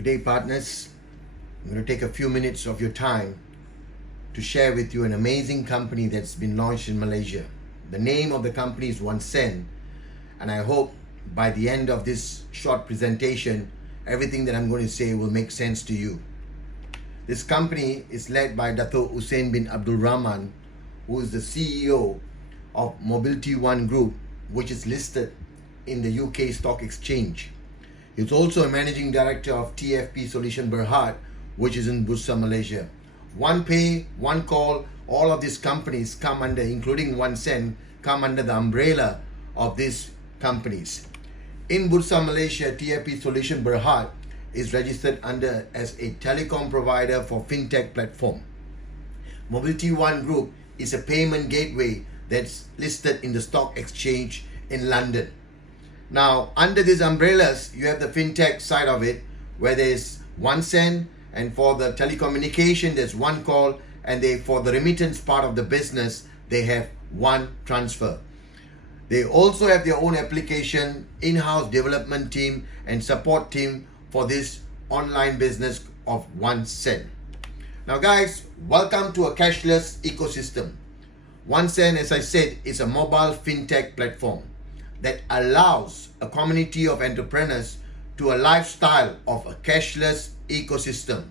Good day, partners. I'm going to take a few minutes of your time to share with you an amazing company that's been launched in Malaysia. The name of the company is OneCENT, and I hope by the end of this short presentation, everything that I'm going to say will make sense to you. This company is led by Dato' Hussein bin Abdul Rahman, who is the CEO of Mobility One Group, which is listed in the UK Stock Exchange. He's also a managing director of TFP Solution Berhad, which is in Bursa, Malaysia. OnePay, OneCall, all of these companies come under, including OneCENT, come under the umbrella of these companies. In Bursa, Malaysia, TFP Solution Berhad is registered under as a telecom provider for fintech platform. Mobility One Group is a payment gateway that's listed in the stock exchange in London. Now, under these umbrellas, you have the fintech side of it, where there's OneCENT, and for the telecommunication, there's OneCall, and for the remittance part of the business, they have OneTransfer. They also have their own application, in-house development team and support team for this online business of OneCENT. Now guys, welcome to a cashless ecosystem. OneCENT, as I said, is a mobile fintech platform that allows a community of entrepreneurs to a lifestyle of a cashless ecosystem,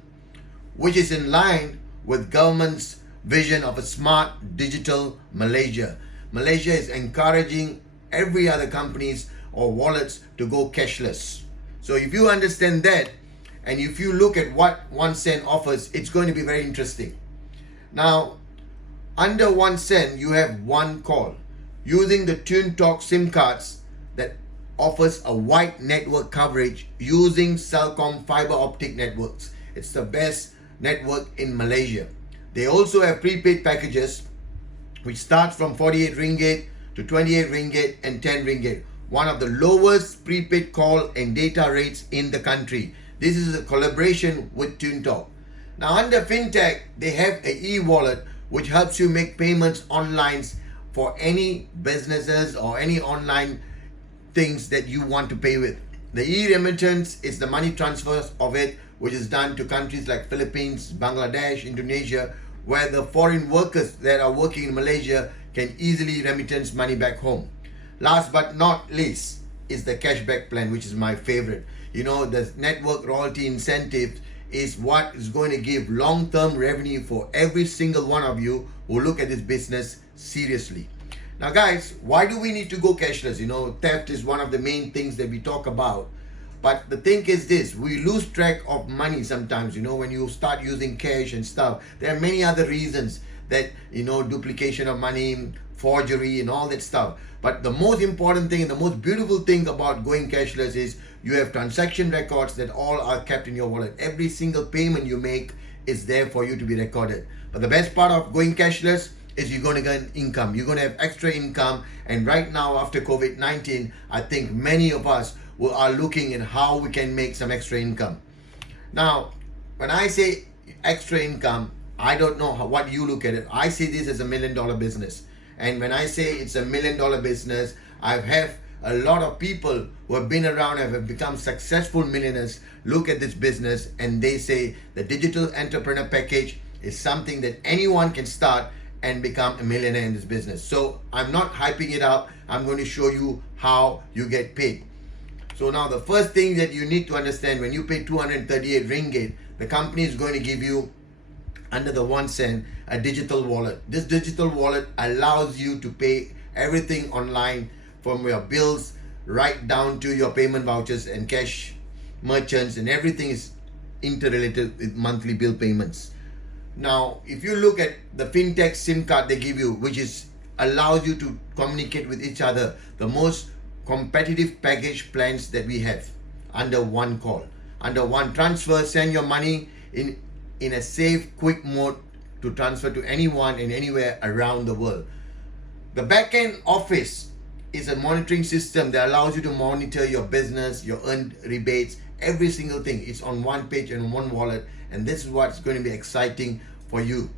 which is in line with government's vision of a smart digital Malaysia. Malaysia is encouraging every other companies or wallets to go cashless. So if you understand that, and if you look at what OneCENT offers, it's going to be very interesting. Now, under OneCENT, you have OneCall, using the TuneTalk SIM cards that offers a wide network coverage using Celcom fiber optic networks. It's the best network in Malaysia. They also have prepaid packages which starts from 48 ringgit to 28 ringgit and 10 ringgit. One of the lowest prepaid call and data rates in the country. This is a collaboration with TuneTalk. Now under FinTech, they have a e-wallet which helps you make payments online for any businesses or any online things that you want to pay with. The e-remittance is the money transfers of it, which is done to countries like Philippines, Bangladesh, Indonesia, where the foreign workers that are working in Malaysia can easily remittance money back home. Last but not least is the cashback plan, which is my favorite. You know, the network royalty incentive is what is going to give long-term revenue for every single one of you who look at this business seriously. Now guys, why do we need to go cashless? You know, theft is one of the main things that we talk about. But the thing is this, we lose track of money sometimes, you know, when you start using cash and stuff. There are many other reasons that, you know, duplication of money, forgery and all that stuff. But the most important thing and the most beautiful thing about going cashless is you have transaction records that all are kept in your wallet. Every single payment you make is there for you to be recorded. But the best part of going cashless is you're going to get income. You're going to have extra income. And right now, after COVID-19, I think many of us are looking at how we can make some extra income. Now, when I say extra income, I don't know what you look at it. I see this as $1 million business. And when I say it's $1 million business, I have a lot of people who have been around and have become successful millionaires look at this business and they say the digital entrepreneur package is something that anyone can start and become a millionaire in this business. So I'm not hyping it up. I'm going to show you how you get paid. So now the first thing that you need to understand, when you pay 238 ringgit, the company is going to give you, under the OneCENT, a digital wallet. This digital wallet allows you to pay everything online, from your bills right down to your payment vouchers and cash merchants, and everything is interrelated with monthly bill payments. Now, if you look at the fintech SIM card they give you, which allows you to communicate with each other, the most competitive package plans that we have under OneCall. Under OneTransfer, send your money in a safe, quick mode to transfer to anyone and anywhere around the world. The backend office is a monitoring system that allows you to monitor your business, your earned rebates, every single thing. It's on one page and one wallet, and this is what's going to be exciting for you.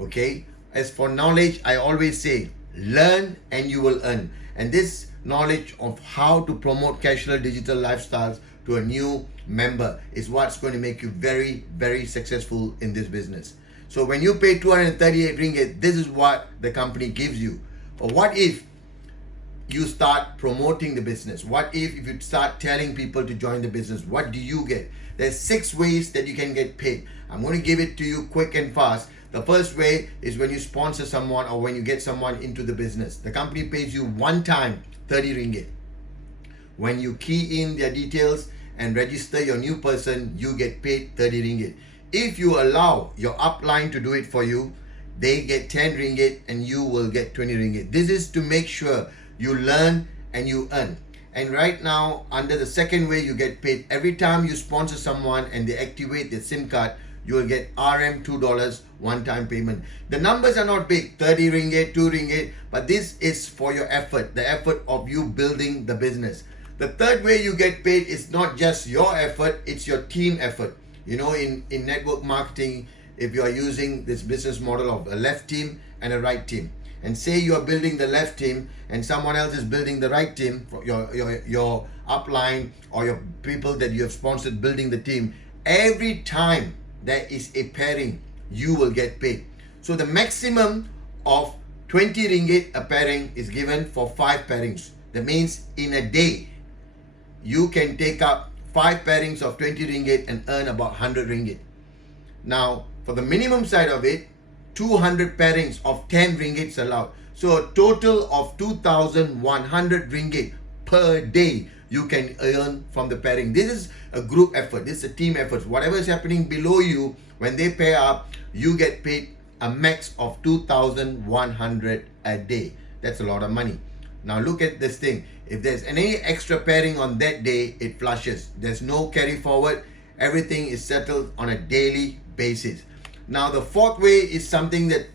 Okay, as for knowledge, I always say learn and you will earn, and this knowledge of how to promote cashless digital lifestyles to a new member is what's going to make you very, very successful in this business. So when you pay 238 ringgit, this is what the company gives you. Or what if you start promoting the business? What if you start telling people to join the business? What do you get? There's 6 ways that you can get paid. I'm going to give it to you quick and fast. The first way is when you sponsor someone or when you get someone into the business. The company pays you one time 30 ringgit. When you key in their details and register your new person, you get paid 30 ringgit. If you allow your upline to do it for you, they get 10 ringgit and you will get 20 ringgit. This is to make sure you learn and you earn. And right now, under the second way, you get paid every time you sponsor someone and they activate their SIM card, you will get RM $2 one-time payment. The numbers are not big, 30 ringgit, 2 ringgit, but this is for your effort, the effort of you building the business. The third way you get paid is not just your effort, it's your team effort. You know, in network marketing, if you are using this business model of a left team and a right team, and say you are building the left team and someone else is building the right team, your upline or your people that you have sponsored building the team, every time there is a pairing, you will get paid. So the maximum of 20 ringgit a pairing is given for 5 pairings. That means in a day, you can take up 5 pairings of 20 ringgit and earn about 100 ringgit. Now, for the minimum side of it, 200 pairings of 10 ringgits allowed. So a total of 2,100 ringgit per day you can earn from the pairing. This is a group effort. This is a team effort. Whatever is happening below you, when they pair up, you get paid a max of 2,100 a day. That's a lot of money. Now look at this thing. If there's any extra pairing on that day, it flushes. There's no carry forward. Everything is settled on a daily basis. Now the fourth way is something that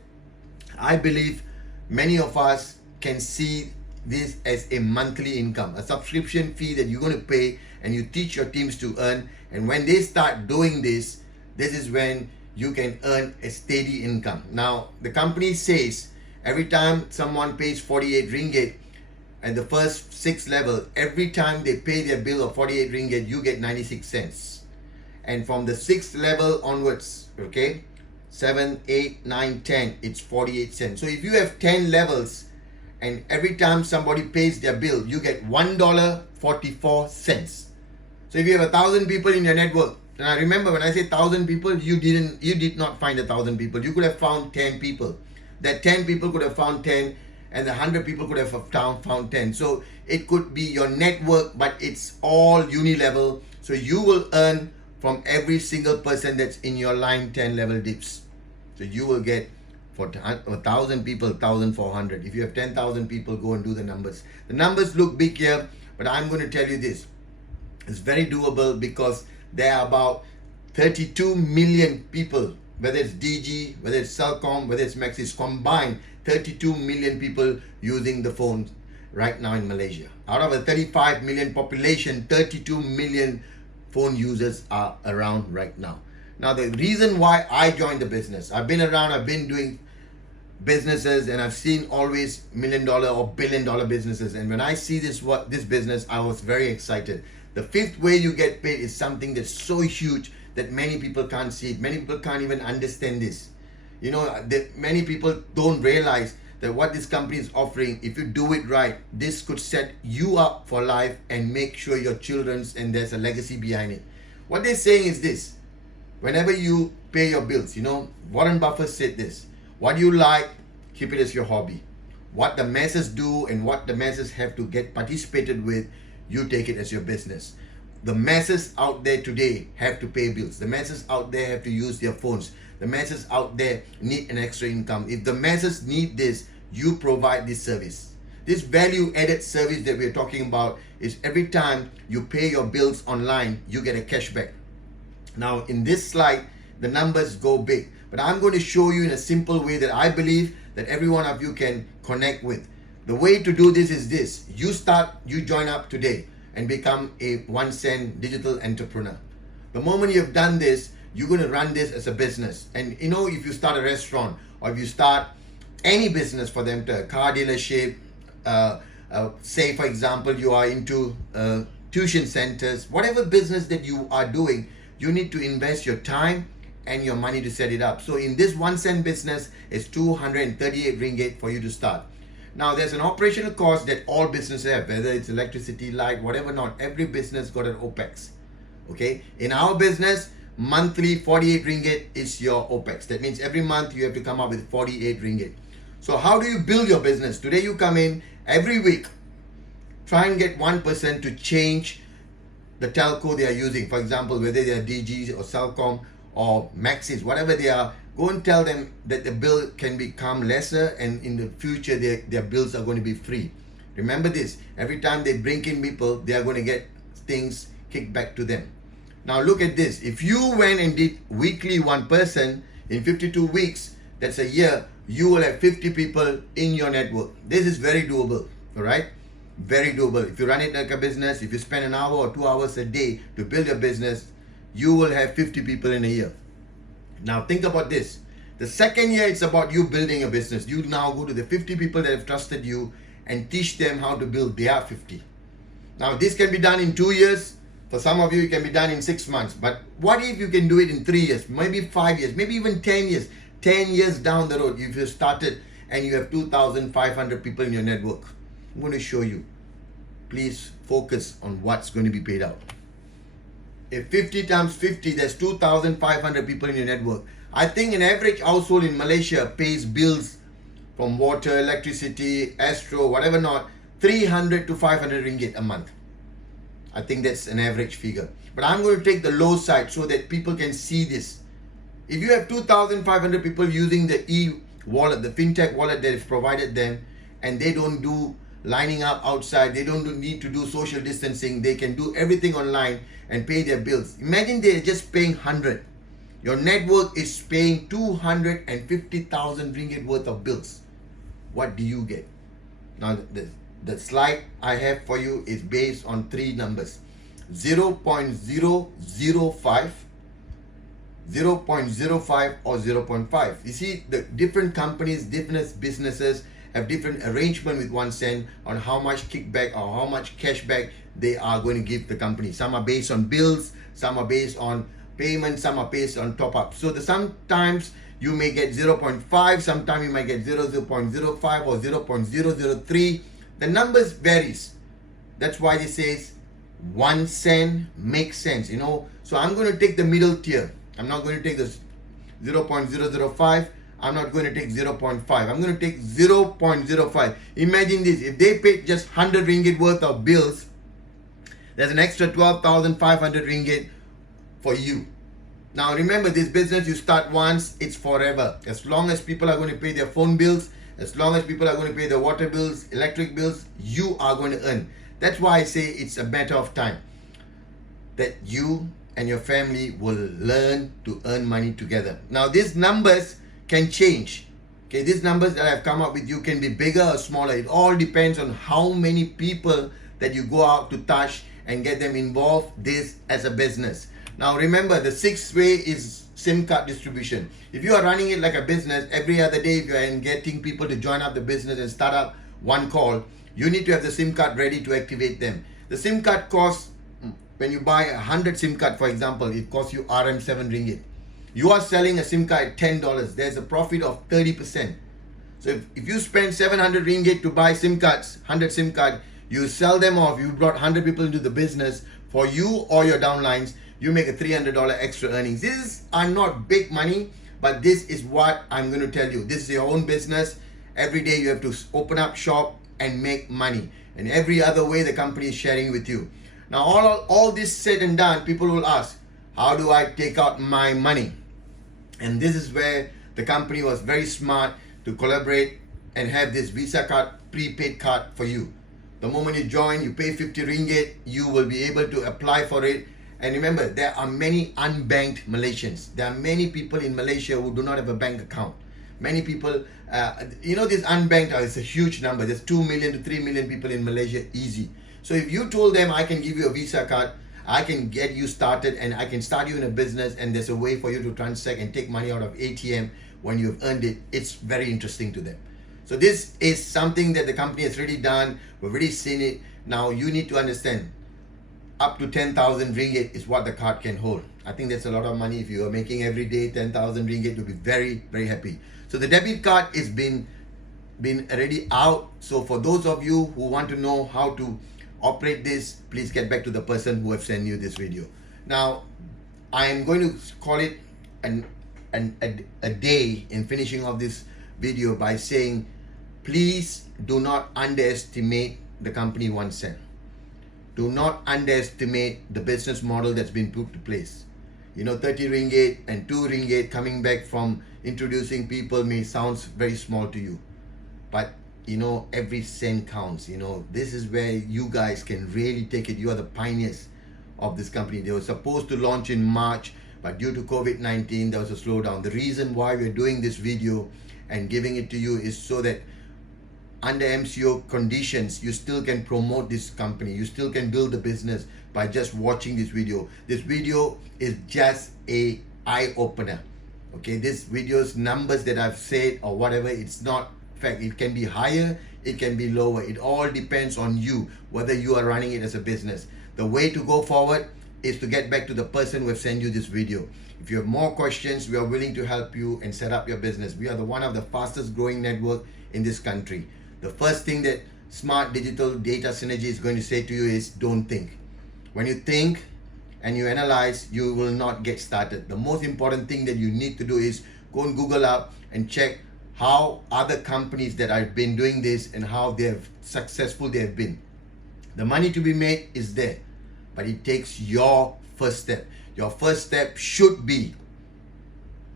I believe many of us can see this as a monthly income, a subscription fee that you're going to pay and you teach your teams to earn. And when they start doing this, this is when you can earn a steady income. Now the company says every time someone pays 48 ringgit at the first 6 level, every time they pay their bill of 48 ringgit, you get 96 cents. And from the 6th level onwards, okay, 7, 8, 9, 10, it's 48 cents. So if you have 10 levels and every time somebody pays their bill, you get $1.44. So if you have 1,000 people in your network, and I remember when I say 1,000 people, you did not find 1,000 people. You could have found 10 people. That 10 people could have found 10 and the 100 people could have found 10. So it could be your network, but it's all uni-level. So you will earn from every single person that's in your line 10 level dips. So you will get for 1,000 people, 1,400. If you have 10,000 people, go and do the numbers. The numbers look big here, but I'm going to tell you this. It's very doable because there are about 32 million people, whether it's DG, whether it's Celcom, whether it's Maxis, combined 32 million people using the phone right now in Malaysia. Out of a 35 million population, 32 million phone users are around right now. Now the reason why I joined the business, I've been around, I've been doing businesses and I've seen always $1 million or $1 billion businesses. And when I see this business, I was very excited. The 5th way you get paid is something that's so huge that many people can't see it. Many people can't even understand this. You know, many people don't realize that what this company is offering, if you do it right, this could set you up for life and make sure your children's, and there's a legacy behind it. What they're saying is this: whenever you pay your bills, you know, Warren Buffett said this: what you like, keep it as your hobby. What the masses do and what the masses have to get participated with, you take it as your business. The masses out there today have to pay bills. The masses out there have to use their phones. The masses out there need an extra income. If the masses need this, you provide this service. This value added service that we're talking about is every time you pay your bills online, you get a cashback. Now in this slide, the numbers go big, but I'm going to show you in a simple way that I believe that every one of you can connect with. The way to do this is this: you join up today and become a OneCENT digital entrepreneur. The moment you've done this, you're going to run this as a business. And you know, if you start a restaurant or if you start any business for them, to a car dealership, say for example you are into tuition centers, whatever business that you are doing, you need to invest your time and your money to set it up. So in this OneCENT business, it's 238 ringgit for you to start. Now there's an operational cost that all businesses have, whether it's electricity, light, whatever not, every business got an OPEX. Okay, in our business, monthly 48 ringgit is your OPEX. That means every month you have to come up with 48 ringgit. So how do you build your business? Today you come in every week, try and get one person to change the telco they are using. For example, whether they are DGs or Celcom or Maxis, whatever they are, go and tell them that the bill can become lesser, and in the future their bills are going to be free. Remember this, every time they bring in people, they are going to get things kicked back to them. Now look at this, if you went and did weekly one person, in 52 weeks, that's a year, you will have 50 people in your network. This is very doable, all right? Very doable. If you run it like a business, if you spend an hour or 2 hours a day to build your business, you will have 50 people in a year. Now think about this. The second year, it's about you building a business. You now go to the 50 people that have trusted you and teach them how to build their 50. Now this can be done in 2 years. For some of you, it can be done in 6 months. But what if you can do it in 3 years, maybe 5 years, maybe even 10 years? 10 years down the road, if you started and you have 2,500 people in your network. I'm going to show you. Please focus on what's going to be paid out. If 50 times 50, there's 2,500 people in your network. I think an average household in Malaysia pays bills from water, electricity, Astro, whatever not, 300 to 500 ringgit a month. I think that's an average figure. But I'm going to take the low side so that people can see this. If you have 2,500 people using the e-wallet, the fintech wallet that is provided them, and they don't do lining up outside, they don't need to do social distancing, they can do everything online and pay their bills. Imagine they're just paying 100. Your network is paying 250,000 ringgit worth of bills. What do you get? Now the slide I have for you is based on 3 numbers. 0.005, 0.05 or 0.5. You see, the different companies, different businesses have different arrangement with OneCENT on how much kickback or how much cashback they are going to give the company. Some are based on bills, some are based on payment, some are based on top up. So sometimes you may get 0.5, sometimes you might get 0.05 or 0.003. The numbers varies. That's why it says OneCENT makes sense, you know. So I'm going to take the middle tier. I'm not going to take the 0.005. I'm not going to take 0.5. I'm going to take 0.05. Imagine this. If they paid just 100 ringgit worth of bills, there's an extra 12,500 ringgit for you. Now remember, this business you start once, it's forever. As long as people are going to pay their phone bills, as long as people are going to pay their water bills, electric bills, you are going to earn. That's why I say it's a matter of time that you and your family will learn to earn money together. Now these numbers can change. Okay, these numbers that I've come up with, you can be bigger or smaller. It all depends on how many people that you go out to touch and get them involved this as a business. Now remember, the 6th way is SIM card distribution. If you are running it like a business, every other day if you are getting people to join up the business and start up one call, you need to have the SIM card ready to activate them. The SIM card costs, when you buy 100 SIM card, for example, it costs you RM 7 ringgit. You are selling a SIM card at $10. There's a profit of 30%. So if you spend 700 ringgit to buy SIM cards, 100 SIM card, you sell them off, you brought 100 people into the business, for you or your downlines, you make a $300 extra earnings. These are not big money, but this is what I'm going to tell you. This is your own business. Every day you have to open up shop and make money. And every other way the company is sharing with you. Now all this said and done, people will ask, how do I take out my money? And this is where the company was very smart to collaborate and have this Visa card, prepaid card for you. The moment you join, you pay 50 ringgit, you will be able to apply for it. And remember, there are many unbanked Malaysians. There are many people in Malaysia who do not have a bank account. Many people, this unbanked is a huge number. There's 2 million to 3 million people in Malaysia, easy. So if you told them, I can give you a Visa card, I can get you started and I can start you in a business, and there's a way for you to transact and take money out of ATM when you've earned it, it's very interesting to them. So this is something that the company has already done. We've already seen it. Now you need to understand, up to 10,000 ringgit is what the card can hold. I think that's a lot of money. If you are making every day 10,000 ringgit, you'll be very, very happy. So the debit card is been already out. So for those of you who want to know how to operate this, please get back to the person who have sent you this video. Now, I am going to call it a day in finishing of this video by saying, please do not underestimate the company OneCENT. Do not underestimate the business model that's been put to place. 30 ringgit and 2 ringgit coming back from introducing people may sound very small to you. But every cent counts. This is where you guys can really take it. You are the pioneers of this company. They were supposed to launch in March, but due to COVID-19, there was a slowdown. The reason why we're doing this video and giving it to you is so that under MCO conditions, you still can promote this company. You still can build the business by just watching this video. This video is just a eye-opener. Okay, this video's numbers that I've said or whatever, it's not fact. It can be higher, it can be lower. It all depends on you, whether you are running it as a business. The way to go forward is to get back to the person who have sent you this video. If you have more questions, we are willing to help you and set up your business. We are one of the fastest growing network in this country. The first thing that Smart Digital Data Synergy is going to say to you is don't think. When you think and you analyze, you will not get started. The most important thing that you need to do is go and Google up and check how other companies that have been doing this and how they have successful they have been. The money to be made is there, but it takes your first step. Your first step should be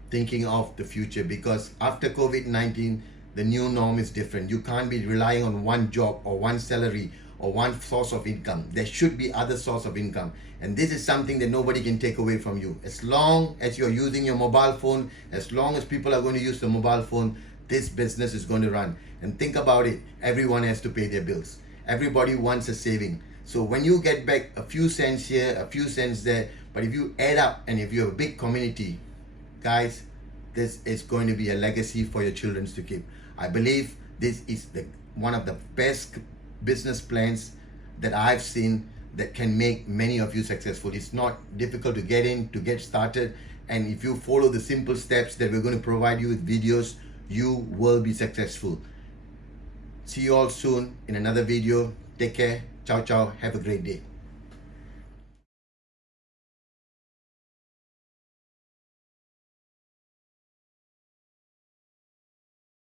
thinking of the future, because after COVID-19, the new norm is different. You can't be relying on one job or one salary or one source of income. There should be other source of income. And this is something that nobody can take away from you. As long as you're using your mobile phone, as long as people are going to use the mobile phone, this business is going to run. And think about it, everyone has to pay their bills. Everybody wants a saving. So when you get back a few cents here, a few cents there, but if you add up and if you have a big community, guys, this is going to be a legacy for your children to keep. I believe this is one of the best business plans that I've seen that can make many of you successful. It's not difficult to get in, to get started. And if you follow the simple steps that we're going to provide you with videos, you will be successful. See you all soon in another video. Take care. Ciao, ciao. Have a great day.